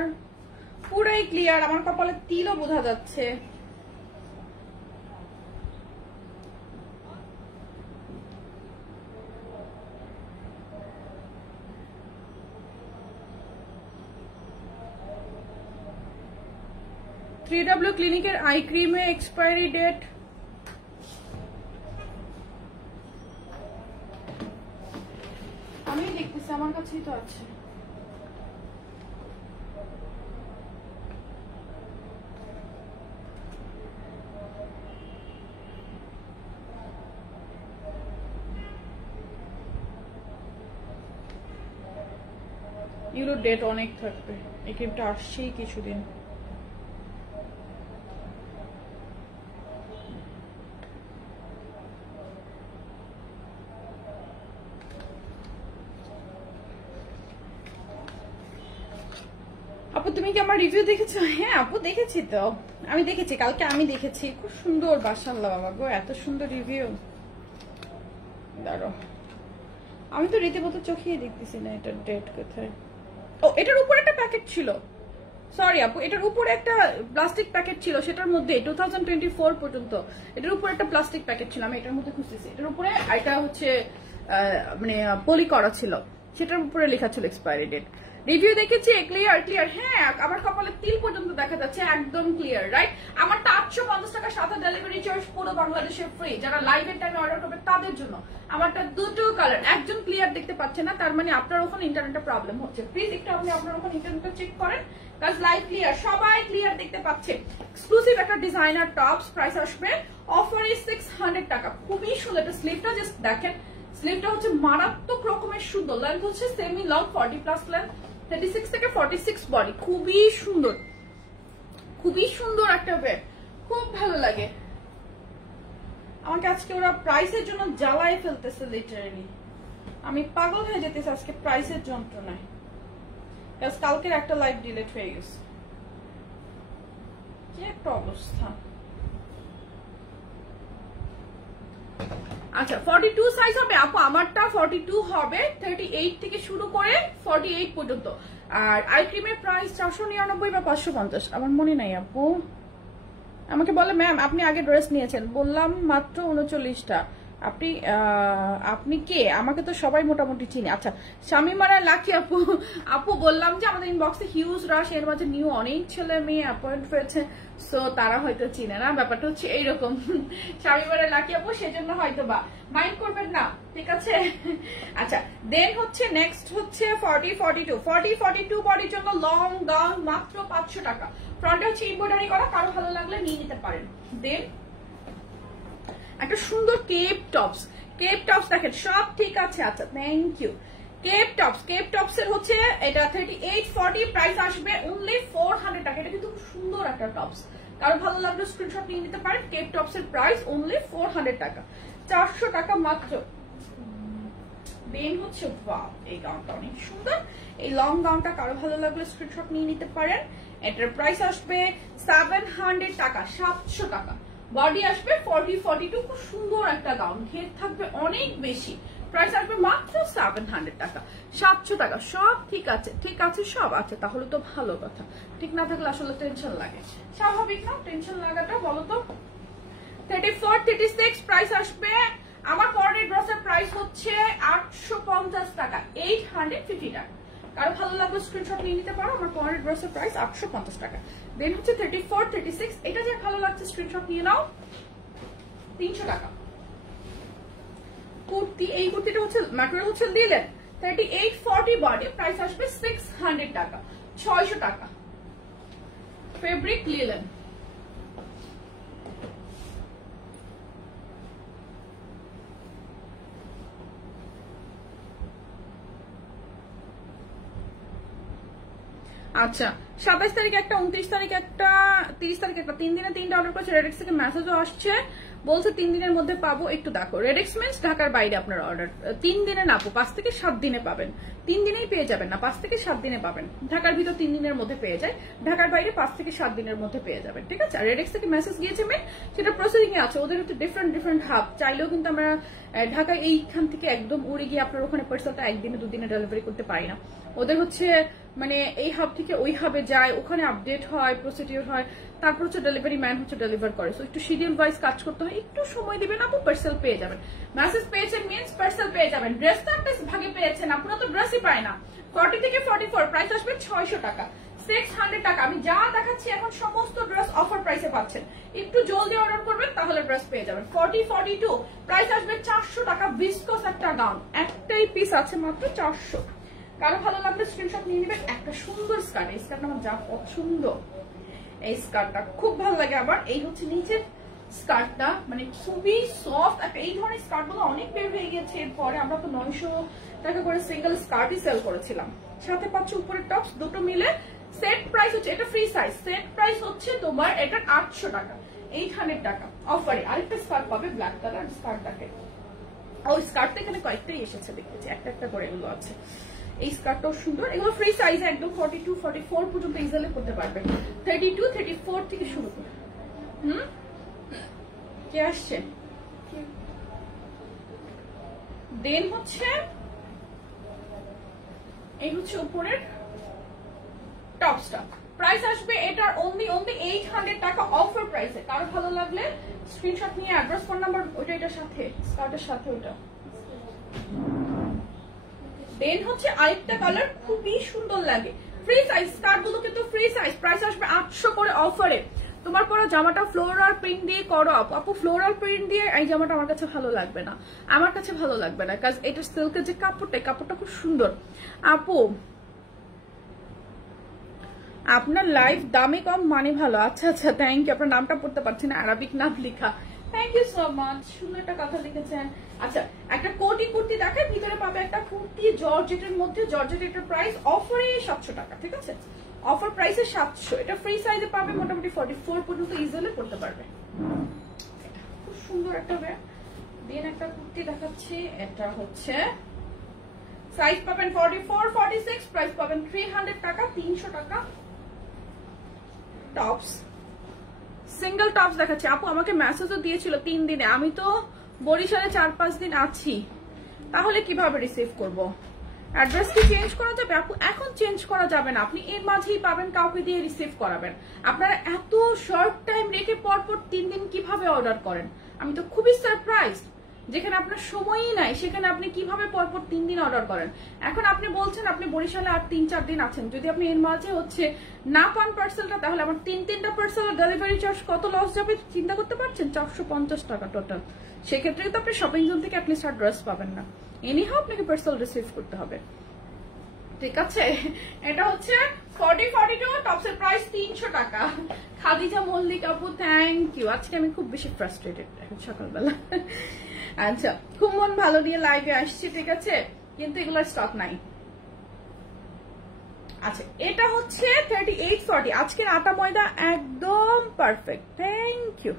পুরাই ক্লিয়ার। আমার কপালে তিলও বোঝা যাচ্ছে।3W ক্লিনিকের আই ক্রিমে এক্সপায়ারি ডেট আমি দেখতেছি, আমার কাছেই তো আছে। এগুলো ডেট অনেক থাকবে। এই ক্রিমটা আসছেই কিছুদিন। আপু তুমি কি আমার রিভিউ দেখেছো? হ্যাঁ আপু দেখেছি তো, আমি দেখেছি কালকে, আমি দেখেছি। খুব সুন্দর, মাশাআল্লাহ বাবা গো, এত সুন্দর রিভিউ। দাঁড়ো, আমি তো রীতিমতো চোখেই দেখতেছি না এটার ডেট কোথায়। ও এটার উপরে একটা প্যাকেট ছিল, সরি আপু, এটার উপরে একটা প্লাস্টিক প্যাকেট ছিল, সেটার মধ্যে 2024 পর্যন্ত এটার উপরে একটা প্লাস্টিক প্যাকেট ছিল। আমি এটার মধ্যে খুঁজতেছি, এটার উপরে এটা হচ্ছে মানে পলি করা ছিল, সেটার উপরে লেখা ছিল এক্সপায়ারি ডেট। রিভিউ দেখেছি, ক্লিয়ার ক্লিয়ার। হ্যাঁ আমার কপালে তিল পর্যন্ত দেখা যাচ্ছে, একদম ক্লিয়ার, রাইট। আমারটা 850 টাকা, সাথে ডেলিভারি চার্জ পুরো বাংলাদেশে ফ্রি। যারা লাইভের টাইমে অর্ডার করবে তাদের জন্য। আমারটা দুটো কালার, একজন ক্লিয়ার দেখতে পাচ্ছে না, তার মানে আপনার ওখানে ইন্টারনেটে প্রবলেম হচ্ছে। প্লিজ একটু আপনি আপনার ওখানে ইন্টারনেটটা চেক করেন, কাজ লাইভ ক্লিয়ার, সবাই ক্লিয়ার দেখতে পাচ্ছে। এক্সক্লুসিভ একটা ডিজাইনার টপস, প্রাইস আসবে অফারে 600 টাকা। খুবই সুন্দর একটা স্লিভটা, জাস্ট দেখেন স্লিভটা হচ্ছে মারাত্মক রকমের সুন্দর। লেন্থ হচ্ছে সেমি লং, 40+ লেন্থ, 36 থেকে 46 বডি। খুবই সুন্দর, খুবই সুন্দর একটা ওয়ে, খুব ভালো লাগে। আমাকে আজকে ওরা প্রাইসের জন্য জ্বালায় ফেলতেছে, লিটারালি আমি পাগল হয়ে যেতেছি আজকে প্রাইসের যন্ত্রণায়। কালকের একটা লাইভ ডিলিট হয়ে গেছে, কি একটা অবস্থা। আচ্ছা 42 সাইজ হবে আপু, আমারটা 42 হবে, 38 থেকে শুরু করে 48 পর্যন্ত। আর আই ক্রিমের প্রাইস 499 বা 550, আমার মনে নাই আপু। আমাকে বলে ম্যাম আপনি আগে ড্রেস নিয়েছেন, বললাম মাত্র 39টা। আপনি কে? আমাকে তো সবাই মোটামুটি চিনি। আচ্ছা শামিমারা লাকি আপু, আপু বললাম যে আমাদের ইনবক্সে হিউজ রাশ, এর মাঝে নিউ অনেক ছেলে মেয়ে অ্যাপয়েন্ট হয়েছে, সো তারা হয়তো চিনে না। ব্যাপারটা হচ্ছে এইরকম, শামিমারা লাকি আপু, সেজন্য হয়তো বা মাইন্ড করবেন না, ঠিক আছে। আচ্ছা দেন হচ্ছে নেক্সট হচ্ছে 40-42 বডির জন্য লং গাউন, মাত্র 500 টাকা। ফ্রন্টে হচ্ছে এমব্রয়ডারি করা, কারো ভালো লাগলে নিয়ে নিতে পারেন। দেন একটা সুন্দর কেপ টপস, কেপ টপস দেখেন সব ঠিক আছে। আচ্ছা থ্যাংক ইউ। কেপ টপস এর হচ্ছে এটা 38-40, প্রাইস আসবে অনলি 400 টাকা। এটা কিন্তু খুব সুন্দর একটা টপস, কারো ভালো লাগলে স্ক্রিনশট নিয়ে নিতে পারেন। কেপ টপস এর প্রাইস অনলি 400 টাকা, 400 টাকা মাত্র। দেন হচ্ছে ওয়াও, এই গাউনটা অনেক সুন্দর, এই লং গাউনটা কারো ভালো লাগলে স্ক্রিনশট নিয়ে নিতে পারেন। এটার প্রাইস আসবে 700 টাকা, 700 টাকা। বডি আসবে 40-42, খুব সুন্দর একটা গাউন, ঘের থাকবে অনেক বেশি, প্রাইস আসবে মাত্র 700 টাকা, 700 টাকা। সব ঠিক আছে, ঠিক আছে, সব আছে, তাহলে তো ভালো কথা। ঠিক না থাকলে আসলে টেনশন লাগে, স্বাভাবিক না টেনশন লাগাটা, বলো তো। 34, 36 প্রাইস আসবে। আমার কর্নের ড্রেসের প্রাইস হচ্ছে 850 টাকা, 850 টাকা। কারো ভালো লাগলো স্ক্রিনশট নিয়ে নিতে পারো। আমার কর্নের ড্রেসের প্রাইস 850 টাকা। দেন হচ্ছে 34, 36, এটা যে ভালো লাগছে স্ক্রিনশট নিয়ে নাও, 300 টাকা। কুর্তি, এই কুর্তিটা হচ্ছে ম্যাটেরিয়াল হচ্ছে লিলেন, 38, 40 বডি, প্রাইস আসবে 600 টাকা, 600 টাকা। Fabric linen. আচ্ছা, 27 তারিখ একটা, 29 তারিখ একটা, 30 তারিখ একটা, 3 দিনে 3টা অর্ডার করেছে। রেডেক্স থেকে মেসেজও আসছে, বলছে 3 দিনের মধ্যে পাবো। একটু দেখো, রেডেক্স মিন্স ঢাকার বাইরে আপনার অর্ডার 3 দিনে না, 5 থেকে 7 দিনে পাবেন। 3 দিনেই পেয়ে যাবেন না, 5 থেকে 7 দিনে পাবেন। ঢাকার ভিতর 3 দিনের মধ্যে পেয়ে যায়, ঢাকার বাইরে 5 থেকে 7 দিনের মধ্যে পেয়ে যাবেন, ঠিক আছে। আর রেডেক্স থেকে মেসেজ গিয়েছে মেন, সেটা প্রসেসিং এ আছে। ওদের হচ্ছে ডিফারেন্ট হাব, চাইলেও কিন্তু আমরা ঢাকায় এইখান থেকে একদম উড়ে গিয়ে আপনার ওখানে পার্সেলটা 1 দিনে 2 দিনে ডেলিভারি করতে পারি না। ওদের হচ্ছে মানে এই হাব থেকে ওই হাবে যায়, ওখানে আপডেট হয়, প্রসিডিওর হয়, তারপর হচ্ছে ডেলিভারি ম্যান হচ্ছে ডেলিভার করে। সো একটু শিডিউল ওয়াইজ কাজ করতে হয়, একটু সময় দিবেন, আপু পার্সেল পেয়ে যাবেন। মেসেজ পেয়েছেন মিন্স পার্সেল পেয়ে যাবেন। ড্রেস তো একটা ভাগে পেয়েছেন, আপনারা তো ড্রেসই পায় না। 40 থেকে 44 প্রাইস আসবে 600 টাকা, 600 টাকা। আমি যা দেখাচ্ছি এখন সমস্ত ড্রেস অফার প্রাইসে পাচ্ছেন, একটু জলদি অর্ডার করবেন তাহলে ড্রেস পেয়ে যাবেন। 40, 42 প্রাইস আসবে 400 টাকা। ভিসকস একটা গাউন, একটাই পিস আছে মাত্র 400। কারো ভালো লাগলে স্ক্রিনশট নিয়ে নেবেন। একটা সুন্দর স্কার্ট, এই স্কার্টটা আমার যা পছন্দ, এই স্কার্টটা খুব ভালো লাগে। আবার এই হচ্ছে নিচের স্কার্টটা, মানে খুবই সফট। এই ধরনের স্কার্ট গুলো অনেক বের হয়ে গেছে, এরপরে আমরা তো 900 টাকা করে সিঙ্গেল স্কার্টই সেল করেছিলাম। সাথে পাচ্ছ উপরের টপস, দুটো মিলে সেট প্রাইস হচ্ছে, এটা ফ্রি সাইজ, সেট প্রাইস হচ্ছে তোমার এটা 800 টাকা, 800 টাকা অফারে। আরেকটা স্কার্ট পাবে ব্ল্যাক কালার স্কার্টটাকে, ওই স্কার্টটা এখানে কয়েকটাই এসেছে, দেখেছি একটা একটা করে এগুলো আছে। এই স্কার্টটাও সুন্দর, এগুলো ফ্রি সাইজে একদম 42, 44 পর্যন্ত ইজিলি করতে পারবে। 32, 34 থেকে শুরু করে। কে আসছে? দেন হচ্ছে এই হচ্ছে উপরের টপসটা, প্রাইস আসবে এটার অনলি 800 টাকা অফার প্রাইসে। কারো ভালো লাগলে স্ক্রিনশট নিয়ে অ্যাড্রেস, ফোন নাম্বার, ওইটা এটার সাথে স্কার্টের সাথে ওইটা। দেন হচ্ছে আরেকটা কালার খুবই সুন্দর লাগে, ফ্রি সাইজ। স্কার্ট গুলো কিন্তু ফ্রি সাইজ, প্রাইস আসবে 800 করে অফারে। তোমার পরা জামাটা ফ্লোরাল প্রিন্ট দিয়ে করো আপু, ফ্লোরাল প্রিন্ট দিয়ে এই জামাটা আমার কাছে ভালো লাগবে না, আমার কাছে ভালো লাগবে না, কারণ এটা সিল্কের যে কাপড়টা খুব সুন্দর। আপু আপনার লাইফ দামে কম মানে ভালো। আচ্ছা আচ্ছা, থ্যাংক ইউ। আপনার নামটা পড়তে পারছি না, আরবিক নাম লেখা, থ্যাংক ইউ সো মাচ, সুন্দর একটা কথা লিখেছেন। আচ্ছা, একটা কোটি কুর্তি দেখায়, ভিতরে পাবে একটা কুর্তি জর্জেটের মধ্যে, জর্জেটের প্রাইস অফারে 700 টাকা, ঠিক আছে, অফার প্রাইসে 700। এটা ফ্রি সাইজে পাবে, মোটামুটি 44 পর্যন্ত ইজিলি পড়তে পারবে। খুব সুন্দর একটা দেন একটা কুর্তি দেখাচ্ছি, এটা হচ্ছে সাইজ পাবেন 44, 46, প্রাইস পাবেন 300 টাকা, 300 টাকা। টপস, সিঙ্গেল টপস দেখাচ্ছি। আপু আমাকে মেসেজও দিয়েছিল 3 দিনে, আমি তো বরিশালে 4-5 দিন আছি, তাহলে কিভাবে রিসিভ করব? অ্যাড্রেস কি চেঞ্জ করা যাবে? আপু এখন চেঞ্জ করা যাবে না, আপনি এর মাঝেই পাবেন, কাউকে দিয়ে রিসিভ করাবেন। আপনারা এত শর্ট টাইম রেখে পরপর 3 দিন কিভাবে অর্ডার করেন? আমি তো খুবই সারপ্রাইজ, যেখানে আপনার সময়ই নাই সেখানে আপনি কিভাবে পরপর 3 দিন অর্ডার করেন। এখন আপনি বলছেন আপনি বরিশালে আর 3-4 দিন আছেন, যদি আপনি এর মাঝে হচ্ছে না পান পার্সেলটা, তাহলে আমার 3-3টা পার্সেলের ডেলিভারি চার্জ কত লস যাবে চিন্তা করতে পারছেন? 450 টাকা টোটাল। সেক্ষেত্রে তো আপনি শপিং জোন থেকে অ্যাটলিস্ট আর ড্রেস পাবেন না, এনিহাও আপনাকে পার্সেল রিসিভ করতে হবে, ঠিক আছে। এটা হচ্ছে 40, 42 টপসের প্রাইস 300 টাকা। খাদিজা মল্লিক আপু থ্যাংক ইউ। আজকে আমি খুব বেশি ফ্রাস্ট্রেটেড এখন সকালবেলা। আচ্ছা, খুব মন ভালো নিয়ে লাইভে আসছি, ঠিক আছে, কিন্তু এগুলোর স্টক নাই। আচ্ছা, এটা হচ্ছে 38, 40। আজকের আটা ময়দা একদম পারফেক্ট, থ্যাংক ইউ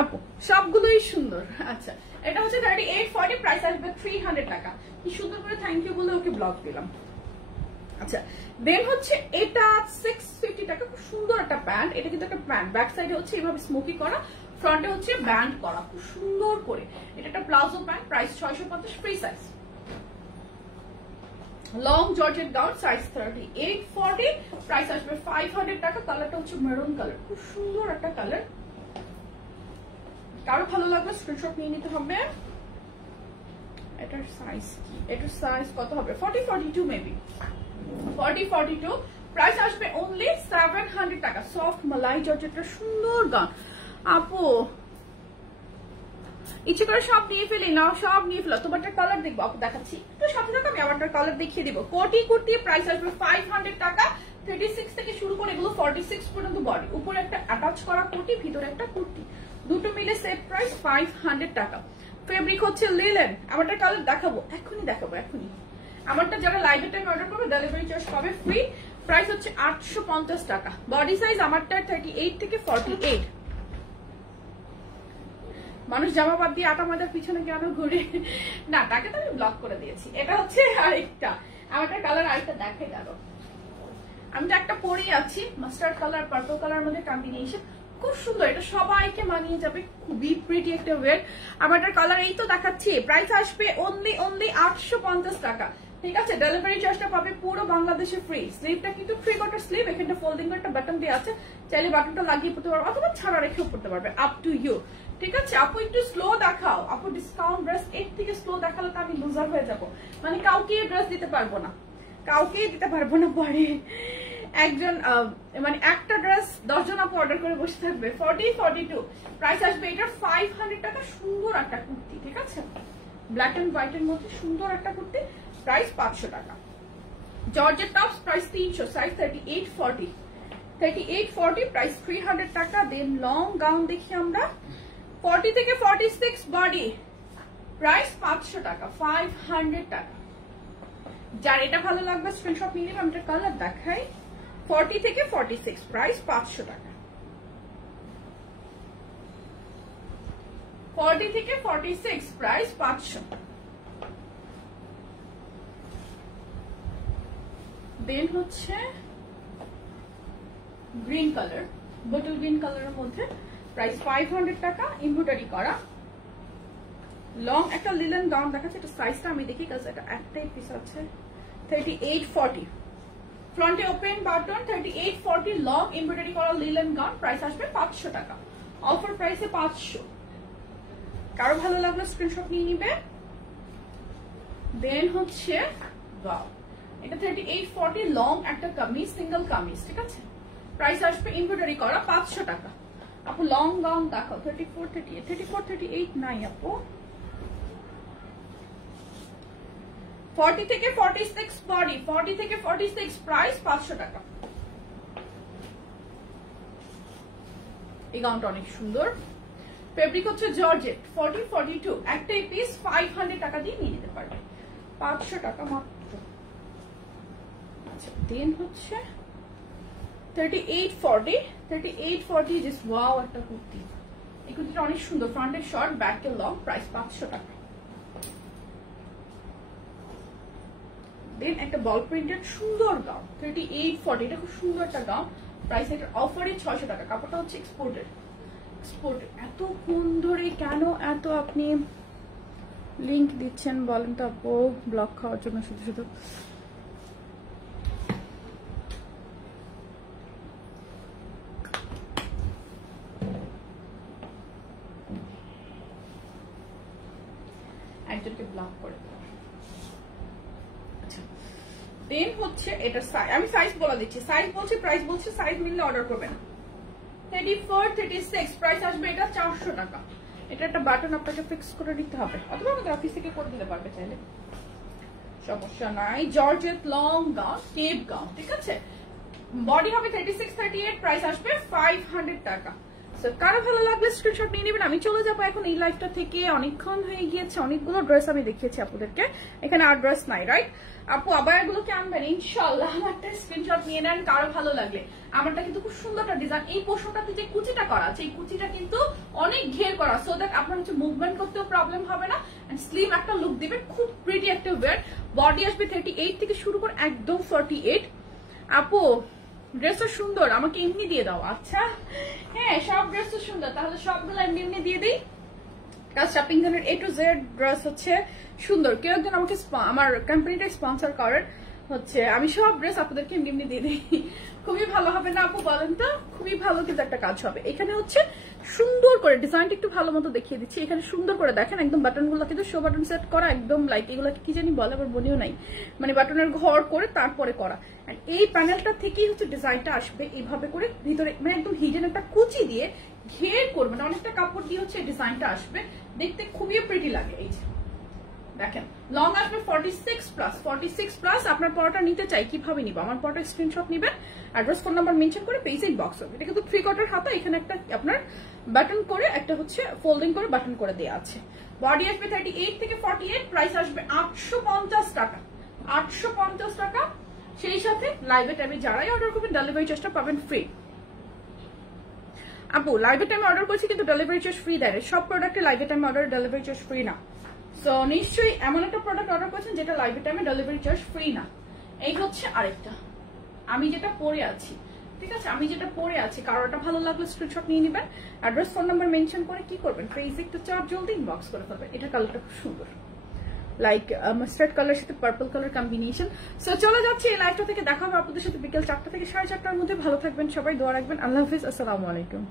আপু, সবগুলোই সুন্দর। আচ্ছা, এটা হচ্ছে 38, 40, প্রাইস আসবে 300 টাকা। কি সুন্দর করে থ্যাংক ইউ বলে ওকে ব্লক দিলাম। আচ্ছা, দেন হচ্ছে এটা 650 টাকা, খুব সুন্দর একটা প্যান্ট। এটা কিন্তু একটা প্যান্ট, ব্যাক সাইডে হচ্ছে এইভাবে স্মোকি করা, ফ্রন্টে হচ্ছে ব্যান্ড করা খুব সুন্দর করে। এটা একটা palazzo pant, price 650, free size. Long georgette gown, size 38-40, price আসবে 500 টাকা। কালারটা হচ্ছে মেরুন কালার, খুব সুন্দর একটা কালার। কারো ভালো লাগলে স্ক্রিনশট নিয়ে নিতে হবে। এটার সাইজ কি, এটার সাইজ কত হবে? 40-42 মেবি, 40-42, প্রাইস আসবে অনলি 700 টাকা। সফট মালাই জর্জেটটা সুন্দর গাউন। আপু ইচ্ছে করে সব নিয়ে ফেলি না, সব নিয়ে ফেলো। তোমারটা কালার দেখবো আপু, দেখাচ্ছি একটু সাথে থাকো, আমি আমারটার কালার দেখিয়ে দিব। কোটি কুর্তি, প্রাইস আসবে 500 টাকা। 36 থেকে শুরু করে এগুলো 46 পর্যন্ত বডি, উপরে একটা অ্যাটাচ করা কোটি, ভিতরে একটা কুর্তি, দুটো মিলে সেট প্রাইস 500 টাকা। ফেব্রিক হচ্ছে লিলেন। আমারটার কালার দেখাবো, এখনই দেখাবো, এখনই। আমারটা যারা লাইভের টাইম অর্ডার করবে ডেলিভারি চার্জ পাবে ফ্রি। প্রাইস হচ্ছে 850 টাকা। বডি সাইজ আমারটা 38 থেকে 48। মানুষ জামা বাদ দিয়ে আটা ময়দার পিছনে কেন ঘুরে? না, তাকে তো আমি ব্লক করে দিয়েছি। এটা হচ্ছে আরেকটা, আমারটার কালার আরেকটা দেখাই গেল। আমি তো একটা পরেই আছি, মাস্টার্ড কালার পার্পল কালার মধ্যে কম্বিনেশন, খুব সুন্দর। এটা সবাইকে মানিয়ে যাবে, খুবই প্রিটি একটা ওয়্যার। আমারটার কালার এই তো দেখাচ্ছি। প্রাইস আসবে অনলি 850 টাকা। ঠিক আছে, ডেলিভারি চার্জটা পাবে পুরো বাংলাদেশে ফ্রি। স্লিভটা কিন্তু 3 কোয়ার্টার স্লিভ, এখানটা ফোল্ডিং করে একটা বাটন দিয়ে আছে, চাইলে বাটনটা লাগিয়ে পড়তে পারবে অথবা ছাড়া রেখেও পড়তে পারবে, আপ টু ইউ। ঠিক আছে আপু, একটু স্লো দেখাও আপু। ডিসকাউন্ট ড্রেস এর থেকে স্লো দেখালে তো আমি লুজার হয়ে যাবো, মানে কাউকে ড্রেস দিতে পারবো না, কাউকে দিতে পারবো না। পরে একজন মানে একটা ড্রেস 10 জন আপু অর্ডার করে বসে থাকবে। 40-42, প্রাইস আসবে এটার 500 টাকা। সুন্দর একটা কুর্তি, ঠিক আছে, ব্ল্যাক এন্ড হোয়াইট এর মধ্যে সুন্দর একটা কুর্তি, প্রাইস 500 টাকা। Georgette tops, price 300, size 38-40, 38-40, price 300 টাকা। দেন লং গাউন দেখি আমরা, 40 থেকে 46 বডি, প্রাইস 500 টাকা, 500 টাকা। যার এটা ভালো লাগবে স্ক্রিনশট নিয়ে নেবে। আমি এটা কালার দেখাই। 40 থেকে 46, প্রাইস 500 টাকা। 40 থেকে 46, প্রাইস 500। দেন হচ্ছে গ্রিন কালার, বটল গ্রিন কালারের মধ্যে, প্রাইস 500 টাকা, এমব্রয়ডারি করা। লং একটা লিলেন গাউন দেখাচ্ছে, এটা সাইজটা আমি দেখি কাজ, এটা একটাই পিস আছে। 38-40, ফ্রন্টে ওপেন বাটন, 38-40, লং এমব্রয়ডারি করা লিলেন গাউন, প্রাইস আসবে 500 টাকা। অফার প্রাইসে 500। কারো ভালো লাগলো স্ক্রিনশট নিয়ে নিবে। দেন হচ্ছে ওয়াও, এটা 38-40, লং একটা কামিজ, সিঙ্গেল কামিজ, ঠিক আছে, প্রাইস আসবে এমব্রয়ডারি করা 500 টাকা। আপু লং গাউন দেখাও। 34-38 নাই আপু। 40 থেকে 46 বডি, 40 থেকে 46, প্রাইস 500 টাকা। এই গাউনটা অনেক সুন্দর। ফেব্রিক হচ্ছে জর্জেট। 40-42, একটাই পিস, 500 টাকা দিয়ে নিয়ে নিতে পারবে, 500 টাকা মাত্র। আচ্ছা, দেন হচ্ছে 38-40, জাস্ট ওয়াও একটা কুর্তি। এই কুর্তিটা অনেক সুন্দর, ফ্রন্টের শর্ট, ব্যাকের লং, প্রাইস 500 টাকা। দেন একটা বল প্রিন্টেড সুন্দর গাউন, 38-40, এটা খুব সুন্দর একটা গাউন, প্রাইস এটার অফারে 600 টাকা। কাপড়টা হচ্ছে এক্সপোর্টেড। এতক্ষণ ধরে কেন এত আপনি লিংক দিচ্ছেন বলেন তো আপু? ব্লক খাওয়ার জন্য শুধু শুধু। একজনকে ব্লক করে। আচ্ছা, দেন হচ্ছে এটা আমি সাইজ বলে দিচ্ছি, সাইজ বলছি, প্রাইস বলছি, সাইজ মিললে অর্ডার করবেন। 34-36, প্রাইস আসবে এটা 400 টাকা। এটা একটা বাটন আপনাকে ফিক্স করে নিতে হবে, অথবা আমাদের অফিস থেকে করে দিতে পারবে চাইলে, সমস্যা নাই। Georgette long gown, cape gown, ঠিক আছে, বডি হবে 36-38, প্রাইস আসবে 500 টাকা। কারো ভালো লাগলে স্ক্রিনশট নিয়ে নেবেন। আমি চলে যাবো এখন এই লাইফটা থেকে, অনেকক্ষণ হয়ে গিয়েছে, অনেকগুলো ড্রেস আমি দেখিয়েছি আপনাদেরকে, এখানে আর ড্রেস নাই, রাইট? আপু আবার এগুলোকে আনবেন ইনশাল্লাহ। আমারটা স্ক্রিনশট নিয়ে নেন কারো ভালো লাগলে। আমারটা কিন্তু খুব সুন্দর একটা ডিজাইন। এই পোর্শনটাতে যে কুচিটা করা আছে, এই কুচিটা কিন্তু অনেক ঘের করা, সো দ্যাট আপনার হচ্ছে মুভমেন্ট করতেও প্রবলেম হবে না, এন্ড স্লিম একটা লুক দিবে, খুব প্রিটি একটা ওয়্যার। বডি আসবে 38 থেকে শুরু করে একদম 48। আপু ড্রেস তো সুন্দর, আমাকে এমনি দিয়ে দাও। আচ্ছা হ্যাঁ, সব ড্রেস তো সুন্দর, তাহলে সবগুলো এমনি এমনি দিয়ে দিই। কাজটা পিঙ্কনের A to Z ড্রেস হচ্ছে সুন্দর। কেউ একজন আমাকে আমার কোম্পানিটা স্পন্সর করেন, হচ্ছে আমি সব ড্রেস আপনাদেরকে এমনি এমনি দিয়ে দিই। খুবই ভালো হবে না আপু বলেন তো? খুবই ভালো কিন্তু একটা কাজ হবে। এখানে হচ্ছে সুন্দর করে ডিজাইনটা একটু ভালো মতো দেখিয়ে দিচ্ছি। এখানে সুন্দর করে দেখেন, একদম বাটনগুলো কিন্তু শো বাটন সেট করা, একদম লাইক এগুলোকে কি জানি বলে, আবার মনেও নাই, মানে বাটনের ঘর করে তারপরে করা। এই প্যানেলটা থেকেই হচ্ছে ডিজাইনটা আসবে এইভাবে করে ভিতরে, মানে একদম হিডেন একটা কুচি দিয়ে ঘের করবে না, অনেকটা কাপড় দিয়ে হচ্ছে ডিজাইনটা আসবে, দেখতে খুবই প্রিটি লাগে। এই যে দেখেন, লং আসবে 46+। আপনার পরোটা নিতে চাই, কিভাবে নিব? আমার পরোটা স্ক্রিনশট নেবেন, অ্যাড্রেস ফোন নাম্বার মেনশন করে পেজে ইনবক্স হবে। এটা কিন্তু 3/4 হাতা, এখানে একটা আপনার বাটন করে একটা হচ্ছে ফোল্ডিং করে বাটন করে দেওয়া আছে। বডি আসবে 38 থেকে 48, প্রাইস আসবে 850 টাকা। 850 টাকা। সেই সাথে লাইভে টাইমে যারাই অর্ডার করবেন ডেলিভারি চার্জটা পাবেন ফ্রি। আপু লাইভে টাইমে অর্ডার করছি কিন্তু ডেলিভারি চার্জ ফ্রি দেয়, সব প্রোডাক্টে লাইভে টাইমে অর্ডার ডেলিভারি চার্জ ফ্রি না। সো নিশ্চয়ই এমন একটা প্রোডাক্ট অর্ডার করেছেন যেটা লাইভে টাইমে ডেলিভারি চার্জ ফ্রি না। এই হচ্ছে আরেকটা, আমি যেটা পরে আছি, ঠিক আছে, আমি যেটা পরে আছি, কারোটা ভালো লাগলে স্ক্রিনশট নিয়ে নেবেন, অ্যাড্রেস ফোন নাম্বার মেনশন করে কি করবেন, পেজে একটু চাপ জলদি ইনবক্স করে ফেলবেন। এটা কালারটা খুব সুন্দর, লাইক মাস্টার্ড কালার সাথে পার্পল কালার কম্বিনেশন। সো চলে যাচ্ছে এই লাইভটা থেকে, দেখা হবে আপনাদের সাথে বিকেল 4টা থেকে 4:30টার মধ্যে। ভালো থাকবেন সবাই, দোয়া রাখবেন। আল্লাহ হাফিজ, আসসালামু আলাইকুম।